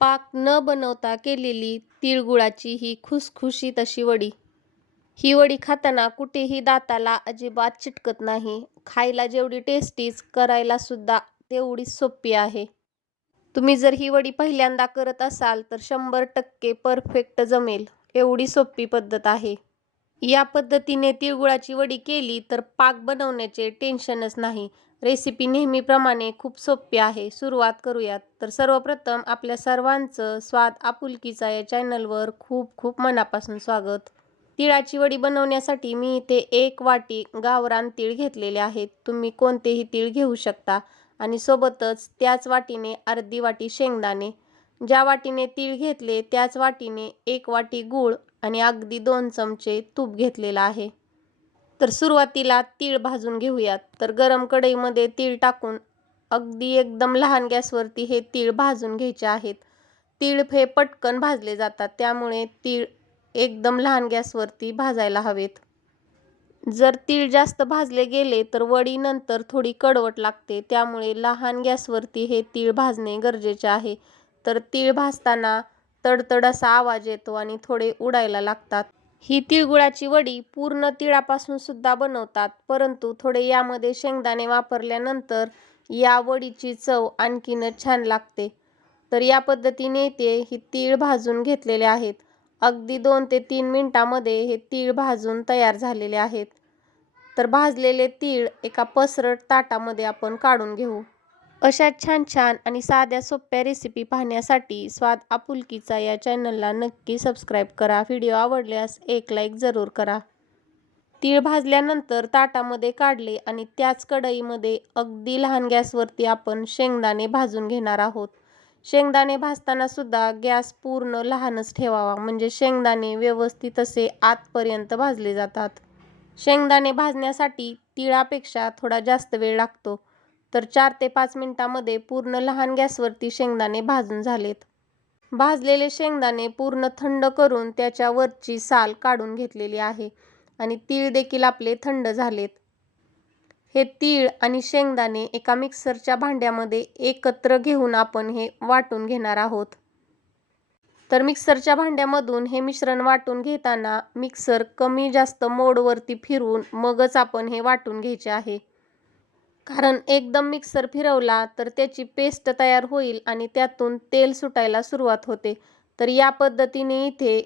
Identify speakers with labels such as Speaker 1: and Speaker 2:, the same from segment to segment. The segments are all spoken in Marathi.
Speaker 1: पाक न बनवता केलेली तिळगुळाची ही खुसखुशीत अशी वडी. ही वडी खाताना कुठेही दाताला अजिबात चिटकत नाही. खायला जेवढी टेस्टीच करायला सुद्धा तेवढीच सोपी आहे. तुम्ही जर ही वडी पहिल्यांदा करत असाल तर शंभर टक्के परफेक्ट जमेल. एवढी सोपी पद्धत आहे. या पद्धतीने तिळगुळाची वडी केली तर पाक बनवण्याचे टेन्शनच नाही. रेसिपी नेहमीप्रमाणे खूप सोपी आहे. सुरुवात करूयात. तर सर्वप्रथम आपल्या सर्वांचं स्वाद आपुलकीचा या चॅनलवर खूप खूप मनापासून स्वागत. तिळाची वडी बनवण्यासाठी मी इथे एक वाटी गावरान तीळ घेतलेले आहेत. तुम्ही कोणतेही तीळ घेऊ शकता आणि सोबतच त्याच वाटीने अर्धी वाटी शेंगदाणे. ज्या वाटीने तीळ घेतले त्याच वाटीने एक वाटी गूळ आणि अगदी दोन चमचे तूप घेतलेलं आहे. तर सुरुवातीला तीळ भाजून घेऊयात. तर गरम कढईमध्ये तीळ टाकून अगदी एकदम लहान गॅसवरती हे तीळ भाजून घ्यायचे आहेत. तीळ हे पटकन भाजले जातात त्यामुळे तीळ एकदम लहान गॅसवरती भाजायला हवेत. जर तीळ जास्त भाजले गेले तर वडीनंतर थोडी कडवट लागते त्यामुळे लहान गॅसवरती हे तीळ भाजणे गरजेचे आहे. तर तीळ भाजताना तडतड असा आवाज येतो आणि थोडे उडायला लागतात. ही तिळगुळाची वडी पूर्ण तिळापासून सुद्धा बनवतात परंतु थोडे यामध्ये शेंगदाणे वापरल्यानंतर या वडीची चव आणखीनच छान लागते. तर या पद्धतीने ते ही तीळ भाजून घेतलेले आहेत. अगदी दोन ते तीन मिनटामध्ये हे तीळ भाजून तयार झालेले आहेत. तर भाजलेले तीळ एका पसरट ताटामध्ये आपण काढून घेऊ. अशा छान छान आणि साध्या सोप्या रेसिपी पाहण्यासाठी स्वाद आपुलकीचा या चॅनलला नक्की सबस्क्राईब करा. व्हिडिओ आवडल्यास एक लाईक जरूर करा. तीळ भाजल्यानंतर ताटामध्ये काढले आणि त्याच कढईमध्ये अगदी लहान गॅसवरती आपण शेंगदाणे भाजून घेणार आहोत. शेंगदाणे भाजताना सुद्धा गॅस पूर्ण लहानच ठेवावा. म्हणजे शेंगदाणे व्यवस्थित असे आतपर्यंत भाजले जातात. शेंगदाणे भाजण्यासाठी तिळापेक्षा थोडा जास्त वेळ लागतो. तर चार ते पाच मिनटामध्ये पूर्ण लहान गॅसवरती शेंगदाणे भाजून झालेत. भाजलेले शेंगदाणे पूर्ण थंड करून त्याच्यावरची साल काढून घेतलेली आहे आणि तीळ देखील आपले थंड झालेत. हे तीळ आणि शेंगदाणे एका मिक्सरच्या भांड्यामध्ये एकत्र घेऊन आपण हे वाटून घेणार आहोत. तर मिक्सरच्या भांड्यामधून हे मिश्रण वाटून घेताना मिक्सर कमी जास्त मोडवरती फिरवून मगच आपण हे वाटून घ्यायचे आहे. कारण एकदम मिक्सर फिरवला तर त्याची पेस्ट तयार होईल आणि त्यातून तेल सुटायला सुरुवात होते. तर या पद्धतीने इथे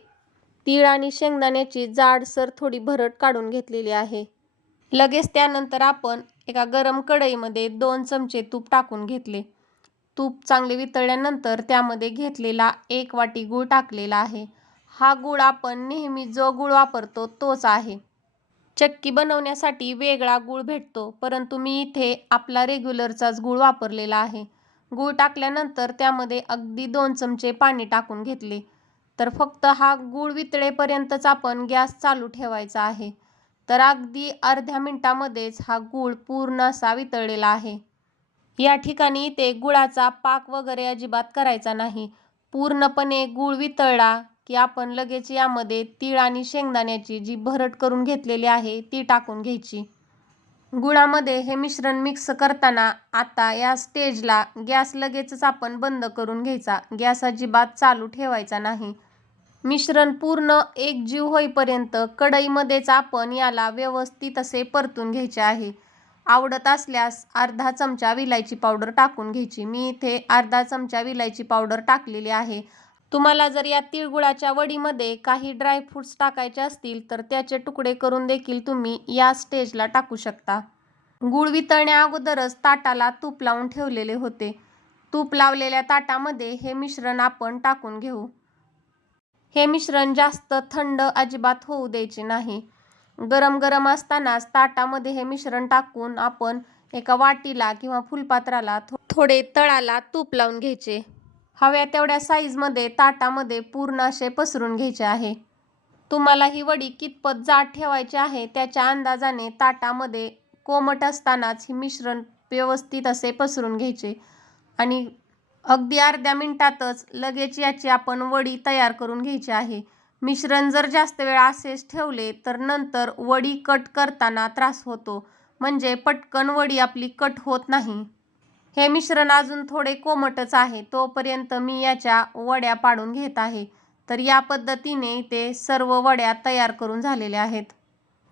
Speaker 1: तीळ आणि शेंगदाण्याची जाडसर थोडी भरट काढून घेतलेली आहे. लगेच त्यानंतर आपण एका गरम कढईमध्ये दोन चमचे तूप टाकून घेतले. तूप चांगले वितळल्यानंतर त्यामध्ये घेतलेला एक वाटी गूळ टाकलेला आहे. हा गूळ आपण नेहमी जो गूळ वापरतो तोच आहे. चक्की बनवण्यासाठी वेगळा गूळ भेटतो परंतु मी इथे आपला रेग्युलरचाच गूळ वापरलेला आहे. गूळ टाकल्यानंतर त्यामध्ये अगदी दोन चमचे पाणी टाकून घेतले. तर फक्त हा गूळ वितळेपर्यंतच आपण गॅस चालू ठेवायचा आहे. तर अगदी अर्ध्या मिनटामध्येच हा गूळ पूर्ण असा वितळलेला आहे. या ठिकाणी इथे गुळाचा पाक वगैरे अजिबात करायचा नाही. पूर्णपणे गूळ वितळला की आपण लगेच यामध्ये तीळ आणि शेंगदाण्याची जी भरट करून घेतलेली आहे ती टाकून घ्यायची. गुळामध्ये हे मिश्रण मिक्स करताना आता या स्टेजला गॅस लगेचच आपण बंद करून घ्यायचा. गॅस अजिबात चालू ठेवायचा नाही. मिश्रण पूर्ण एकजीव होईपर्यंत कढईमध्येच आपण याला व्यवस्थित असे परतून घ्यायचे आहे. आवडत असल्यास अर्धा चमचा विलायची पावडर टाकून घ्यायची. मी इथे अर्धा चमचा विलायची पावडर टाकलेली आहे. तुम्हाला जर या तिळगुळाच्या वडीमध्ये काही ड्रायफ्रूट्स टाकायचे असतील तर त्याचे तुकडे करून देखील तुम्ही या स्टेजला टाकू शकता. गुळ वितळण्या अगोदरच ताटाला तूप लावून ठेवलेले होते. तूप लावलेल्या ताटामध्ये हे मिश्रण आपण टाकून घेऊ. हे मिश्रण जास्त थंड अजिबात होऊ द्यायचे नाही. गरम गरम असतानाच ताटामध्ये हे मिश्रण टाकून आपण एका वाटीला किंवा फुलपात्राला थोडे तळाला तूप लावून घ्यायचे. हव्या तेवढ्या साईजमध्ये ताटामध्ये पूर्ण असे पसरून घ्यायचे आहे. तुम्हाला ही वडी कितपत जाड ठेवायची आहे त्याच्या अंदाजाने ताटामध्ये कोमट असतानाच हे मिश्रण व्यवस्थित असे पसरून घ्यायचे. आणि अगदी अर्ध्या मिनटातच लगेच याची आपण वडी तयार करून घ्यायची आहे. मिश्रण जर जास्त वेळ असेच ठेवले तर नंतर वडी कट करताना त्रास होतो. म्हणजे पटकन वडी आपली कट होत नाही. हे मिश्रण अजून थोडे कोमटच आहे. तोपर्यंत मी याच्या वड्या पाडून घेत आहे. तर या पद्धतीने ते सर्व वड्या तयार करून झालेल्या आहेत.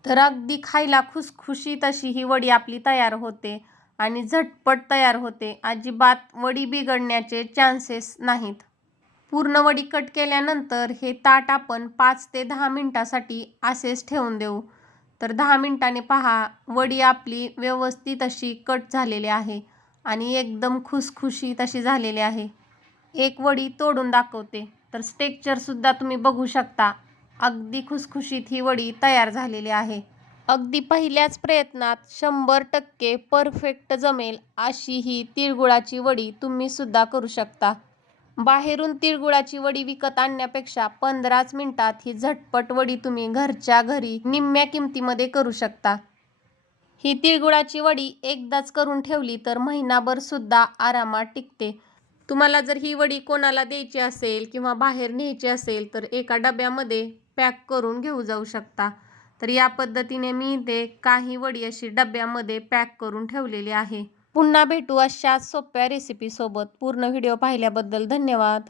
Speaker 1: तर अगदी खायला खुसखुशीत अशी ही वडी आपली तयार होते आणि झटपट तयार होते. अजिबात वडी बिघडण्याचे चान्सेस नाहीत. पूर्ण वडी कट केल्यानंतर हे ताट आपण पाच ते दहा मिनटासाठी असेच ठेवून देऊ. तर दहा मिनटाने पहा वडी आपली व्यवस्थित अशी कट झालेली आहे. आणि एकदम खुसखुशीत अशी झालेली आहे. एक वडी तोडून दाखवते. तर स्टेक्चरसुद्धा तुम्ही बघू शकता. अगदी खुसखुशीत ही वडी तयार झालेली आहे. अगदी पहिल्याच प्रयत्नात शंभर टक्के परफेक्ट जमेल अशी ही तिळगुळाची वडी तुम्ही सुद्धा करू शकता. बाहेरून तिळगुळाची वडी विकत आणण्यापेक्षा पंधराच मिनिटात ही झटपट वडी तुम्ही घरच्या घरी निम्म्या किमतीमध्ये करू शकता. ही तिळगुळाची वडी एकदाच करून ठेवली तर महिनाभर सुद्धा आरामात टिकते. तुम्हाला जर ही वडी कोणाला द्यायची असेल किंवा बाहेर न्यायची असेल तर एका डब्यामध्ये पॅक करून घेऊ जाऊ शकता. तर या पद्धतीने मी इथे काही वडी अशी डब्यामध्ये पॅक करून ठेवलेली आहे. पुन्हा भेटू अशाच सोप्या रेसिपीसोबत पूर्ण व्हिडिओ पाहिल्याबद्दल धन्यवाद.